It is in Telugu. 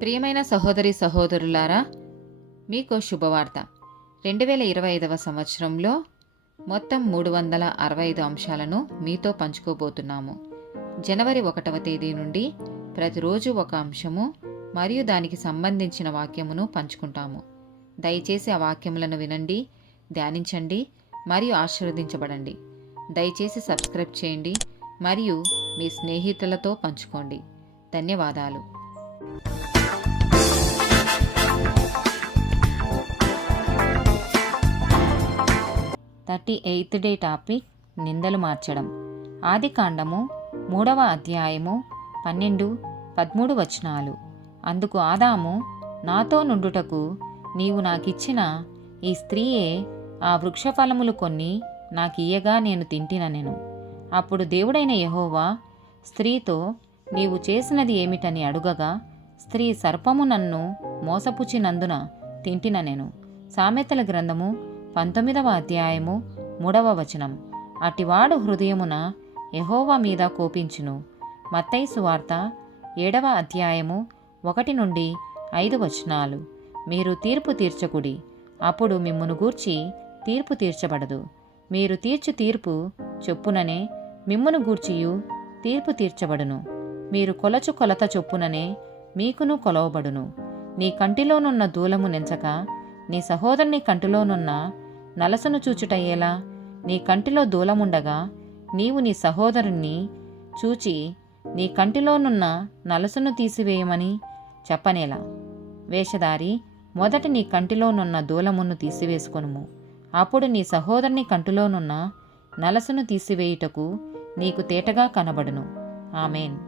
ప్రియమైన సహోదరి సహోదరులారా, మీకు శుభవార్త. 2025 సంవత్సరంలో మొత్తం 365 అంశాలను మీతో పంచుకోబోతున్నాము. జనవరి 1వ తేదీ నుండి ప్రతిరోజు ఒక అంశము మరియు దానికి సంబంధించిన వాక్యమును పంచుకుంటాము. దయచేసి ఆ వాక్యములను వినండి, ధ్యానించండి మరియు ఆశీర్వదించబడండి. దయచేసి సబ్స్క్రైబ్ చేయండి మరియు మీ స్నేహితులతో పంచుకోండి. ధన్యవాదాలు. 38th డే టాపిక్ నిందలు మార్చడం. ఆదికాండము 3వ అధ్యాయము 12-13 వచనాలు. అందుకు ఆదాము, నాతో నుండుటకు నీవు నాకిచ్చిన ఈ స్త్రీయే ఆ వృక్షఫలములు కొన్ని నాకియ్యగా నేను తింటిననెను. అప్పుడు దేవుడైన యెహోవా స్త్రీతో, నీవు చేసినది ఏమిటని అడుగగా, స్త్రీ సర్పము నన్ను మోసపుచ్చినందున తింటిననెను. సామెతల గ్రంథము 19వ అధ్యాయము 3వ వచనం. అటివాడు హృదయమున యెహోవా మీద కోపించును. మత్తయి సువార్త 7వ అధ్యాయము 1-5 వచనాలు. మీరు తీర్పు తీర్చకుడి, అప్పుడు మిమ్మును గూర్చి తీర్పు తీర్చబడదు. మీరు తీర్చు తీర్పు చొప్పుననే మిమ్మును గూర్చియు తీర్పు తీర్చబడును. మీరు కొలచు కొలత చొప్పుననే మీకును కొలవబడును. నీ కంటిలోనున్న దూలము నెంచక నీ సహోదరుని కంటిలోనున్న నలసను చూచుటయ్యేలా? నీ కంటిలో దూలముండగా నీవు నీ సహోదరుణ్ణి చూచి నీ కంటిలోనున్న నలసను తీసివేయమని చెప్పనేలా? వేషధారి, మొదట నీ కంటిలోనున్న దూలమును తీసివేసుకొనుము, అప్పుడు నీ సహోదరుని కంటిలోనున్న నలసను తీసివేయుటకు నీకు తేటగా కనబడును. ఆమేన్.